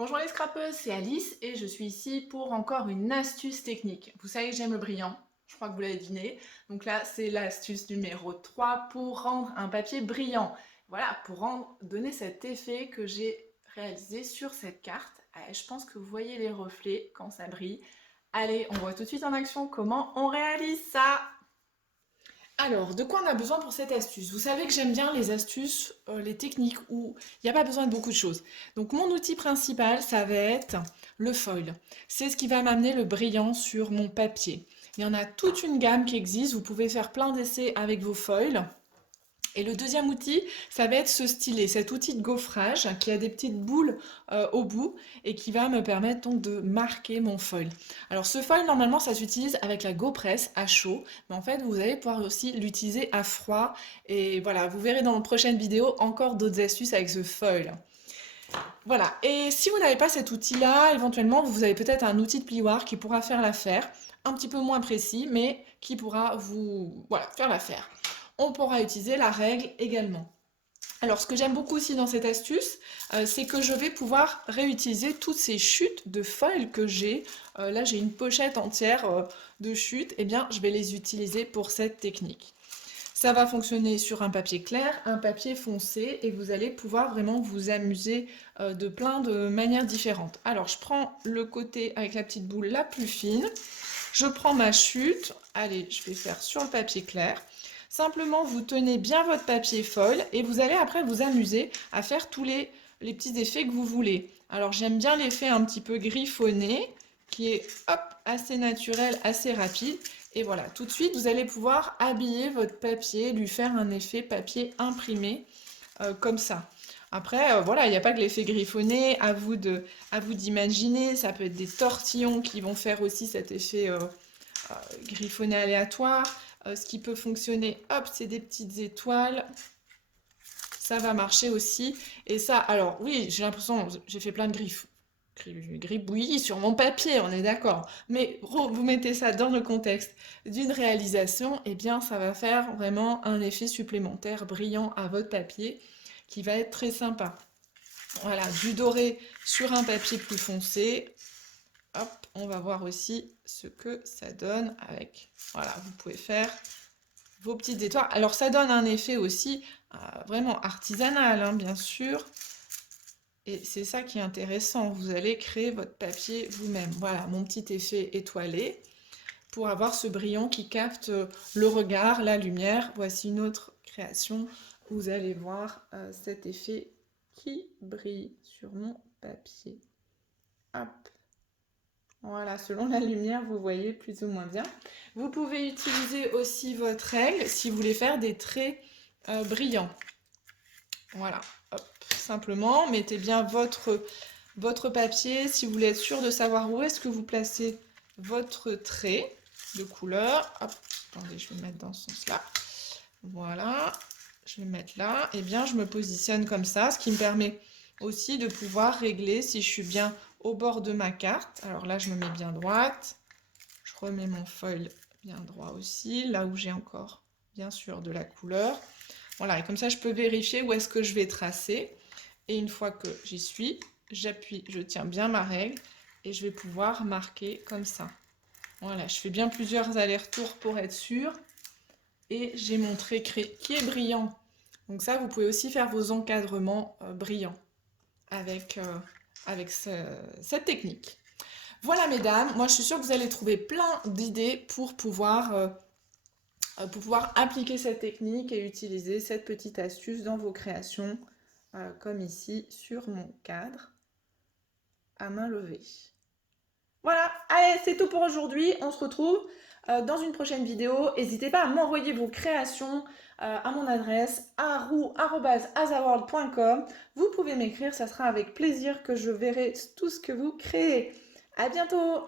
Bonjour les scrappeuses, c'est Alice et je suis ici pour encore une astuce technique. Vous savez que j'aime le brillant, je crois que vous l'avez deviné. Donc là, c'est l'astuce numéro 3 pour rendre un papier brillant. Voilà, donner cet effet que j'ai réalisé sur cette carte. Allez, je pense que vous voyez les reflets quand ça brille. Allez, on voit tout de suite en action comment on réalise ça. Alors, de quoi on a besoin pour cette astuce? Vous savez que j'aime bien les astuces, les techniques où il n'y a pas besoin de beaucoup de choses. Donc, mon outil principal, ça va être le foil. C'est ce qui va m'amener le brillant sur mon papier. Il y en a toute une gamme qui existe. Vous pouvez faire plein d'essais avec vos foils. Et le deuxième outil, ça va être ce stylet, cet outil de gaufrage qui a des petites boules au bout et qui va me permettre donc de marquer mon foil. Alors ce foil, normalement, ça s'utilise avec la GoPress à chaud, mais en fait, vous allez pouvoir aussi l'utiliser à froid. Et voilà, vous verrez dans la prochaine vidéo encore d'autres astuces avec ce foil. Voilà, et si vous n'avez pas cet outil-là, éventuellement, vous avez peut-être un outil de plioir qui pourra faire l'affaire, un petit peu moins précis, mais qui pourra vous faire l'affaire. On pourra utiliser la règle également. Alors, ce que j'aime beaucoup aussi dans cette astuce, c'est que je vais pouvoir réutiliser toutes ces chutes de foil que j'ai. Là, j'ai une pochette entière de chutes. Eh bien, je vais les utiliser pour cette technique. Ça va fonctionner sur un papier clair, un papier foncé, et vous allez pouvoir vraiment vous amuser de plein de manières différentes. Alors, je prends le côté avec la petite boule la plus fine. Je prends ma chute. Allez, je vais faire sur le papier clair. Simplement, vous tenez bien votre papier foil et vous allez après vous amuser à faire tous les petits effets que vous voulez. Alors, j'aime bien l'effet un petit peu griffonné, qui est hop, assez naturel, assez rapide. Et voilà, tout de suite, vous allez pouvoir habiller votre papier, lui faire un effet papier imprimé, comme ça. Après, voilà, il n'y a pas que l'effet griffonné, à vous d'imaginer, ça peut être des tortillons qui vont faire aussi cet effet griffonné aléatoire. Ce qui peut fonctionner, hop, c'est des petites étoiles. Ça va marcher aussi. Et ça, alors oui, j'ai l'impression, j'ai fait plein de gribouillis sur mon papier, on est d'accord. Mais vous mettez ça dans le contexte d'une réalisation, et bien ça va faire vraiment un effet supplémentaire brillant à votre papier qui va être très sympa. Voilà, du doré sur un papier plus foncé. Hop, on va voir aussi ce que ça donne avec. Voilà, vous pouvez faire vos petites étoiles. Alors ça donne un effet aussi vraiment artisanal, hein, bien sûr. Et c'est ça qui est intéressant. Vous allez créer votre papier vous-même. Voilà, mon petit effet étoilé pour avoir ce brillant qui capte le regard, la lumière. Voici une autre création. Vous allez voir cet effet qui brille sur mon papier. Hop. Voilà, selon la lumière, vous voyez plus ou moins bien. Vous pouvez utiliser aussi votre règle si vous voulez faire des traits brillants. Voilà, hop, simplement, mettez bien votre papier. Si vous voulez être sûr de savoir où est-ce que vous placez votre trait de couleur. Hop, attendez, je vais le mettre dans ce sens-là. Voilà, je vais le mettre là. Et bien, je me positionne comme ça, ce qui me permet aussi de pouvoir régler si je suis bien au bord de ma carte. Alors là, je me mets bien droite. Je remets mon foil bien droit aussi, là où j'ai encore, bien sûr, de la couleur. Voilà, et comme ça, je peux vérifier où est-ce que je vais tracer. Et une fois que j'y suis, j'appuie, je tiens bien ma règle et je vais pouvoir marquer comme ça. Voilà, je fais bien plusieurs allers-retours pour être sûre. Et j'ai mon trait qui est brillant. Donc ça, vous pouvez aussi faire vos encadrements brillants avec cette technique. Voilà mesdames, moi je suis sûre que vous allez trouver plein d'idées pour pouvoir appliquer cette technique et utiliser cette petite astuce dans vos créations, comme ici sur mon cadre à main levée. Voilà, allez, c'est tout pour aujourd'hui. On se retrouve dans une prochaine vidéo. N'hésitez pas à m'envoyer vos créations à mon adresse arou@azaworld.com. Vous pouvez m'écrire, ça sera avec plaisir que je verrai tout ce que vous créez. À bientôt!